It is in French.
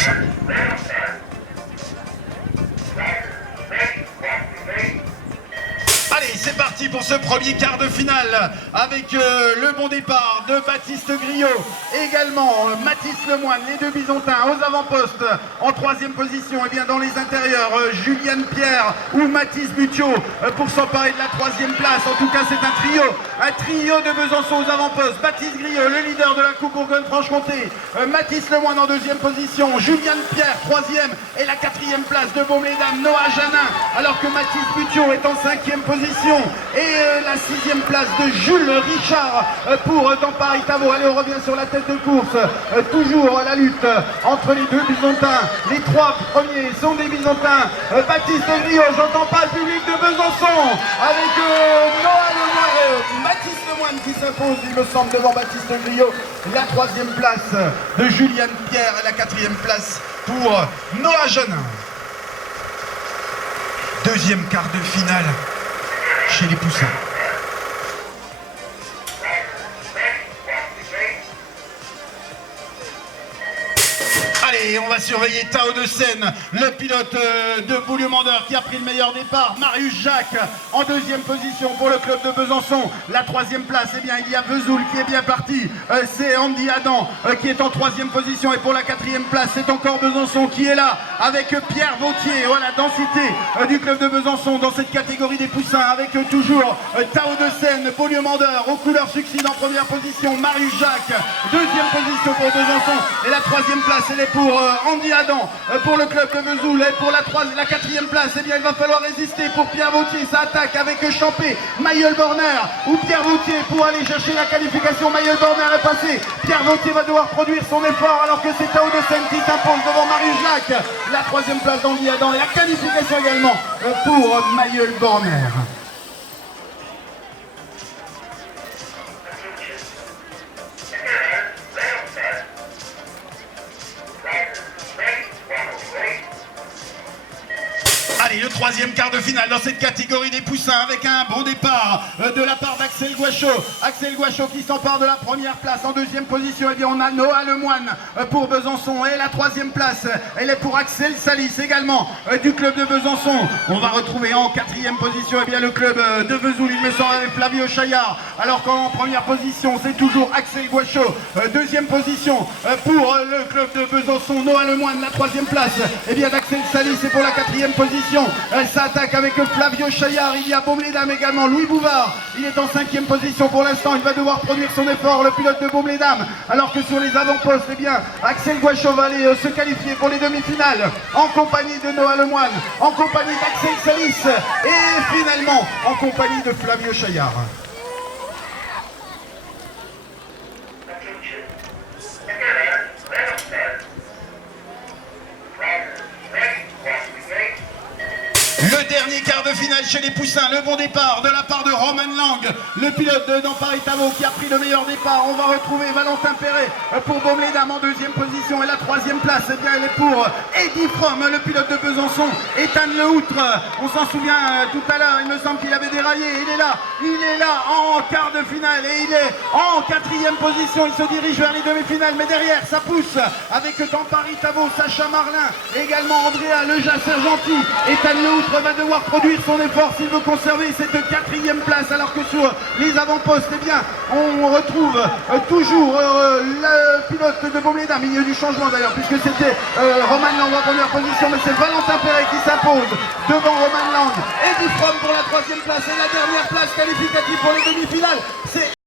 Poussin. Allez, c'est parti pour ce premier quart de finale avec le bon départ de Baptiste Griot, également Mathis Lemoine, les deux Bisontins aux avant-postes. En troisième position, et bien dans les intérieurs, Juliane Pierre ou Mathis Butiot pour s'emparer de la troisième place. En tout cas, c'est un trio de Besançon aux avant-postes. Baptiste Griot, le leader de la Coupe Bourgogne-Franche-Comté, Mathis Lemoine en deuxième position, Juliane Pierre troisième et la quatrième place de Baume-les-Dames, Noah Janin, alors que Mathis Butiot est en cinquième position. Et la sixième place de Jules Richard pour Tampari Tavo. Allez, on revient sur la tête de course. Toujours la lutte entre les deux Bisontins. Les trois premiers sont des Bisontins. Baptiste Griot, j'entends pas le public de Besançon, avec Noah Lemoine, Mathis Lemoine qui s'impose, il me semble, devant Baptiste Griot. La troisième place de Juliane Pierre et la quatrième place pour Noah Janin. Deuxième quart de finale chez les Poussins. Allez, on va surveiller Tao de Seine, le pilote de Boulieu-Mandeur qui a pris le meilleur départ. Marius Jacques en deuxième position pour le club de Besançon. La troisième place, eh bien, il y a Vesoul qui est bien parti. C'est Andy Adam qui est en troisième position. Et pour la quatrième place, c'est encore Besançon qui est là avec Pierre Vautier. Voilà, densité du club de Besançon dans cette catégorie des Poussins avec toujours Tao de Seine, Boulieu-Mandeur aux couleurs Succide en première position. Marius Jacques, deuxième position pour Besançon. Et la troisième place, elle est pour Andy Adam, pour le club de Vesoul. Et pour la quatrième place, eh bien, il va falloir résister pour Pierre Vautier. Ça attaque avec Champé, Mayol-Borner ou Pierre Vautier pour aller chercher la qualification. Mayol-Borner est passé. Pierre Vautier va devoir produire son effort alors que c'est Tao de Seine qui s'impose devant Marius Jacques. La troisième place d'Andy Adam et la qualification également pour Mayol-Borner. Allez, le troisième quart de finale dans cette catégorie des Poussins avec un bon départ de la part d'Axel Guachot. Axel Guachot qui s'empare de la première place. En deuxième position, eh bien, on a Noah Lemoine pour Besançon. Et la troisième place, elle est pour Axel Salis également du club de Besançon. On va retrouver en quatrième position eh bien, le club de Vesoul, il me semble, avec Flavio Chaillard. Alors qu'en première position, c'est toujours Axel Guachot. Deuxième position pour le club de Besançon, Noah Lemoine. La troisième place, eh bien, d'Axel Salis. Et pour la quatrième position, ça attaque avec Flavio Chaillard. Il y a Baume-les-Dames également. Louis Bouvard, il est en cinquième position pour l'instant. Il va devoir produire son effort, le pilote de Baume-les-Dames. Alors que sur les avant-postes, eh bien, Axel Guachot va aller se qualifier pour les demi-finales en compagnie de Noah Lemoine, en compagnie d'Axel Salis et finalement en compagnie de Flavio Chaillard. Le dernier quart de finale chez les Poussins, le bon départ de la part de Roman Lang, le pilote de Tampari Tavo qui a pris le meilleur départ. On va retrouver Valentin Perret pour Baume-les-Dames en deuxième position et la troisième place, eh bien, elle est pour Eddie Fromm, le pilote de Besançon. Ethan Lehoutre, on s'en souvient tout à l'heure, il me semble qu'il avait déraillé. Il est là en quart de finale et il est en quatrième position. Il se dirige vers les demi-finales, mais derrière ça pousse avec Tampari Tavo, Sacha Marlin, également Andrea Lejas-Sergenti. Ethan Lehoutre va devoir produire son effort s'il veut conserver cette quatrième place, alors que sur les avant-postes, eh bien, on retrouve toujours le pilote de Baume-les-Dames. Il y a eu du changement d'ailleurs, puisque c'était Roman Lang en première position, mais c'est Valentin Perret qui s'impose devant Roman Lang. Et du Fromm pour la troisième place et la dernière place qualificative pour les demi-finales. C'est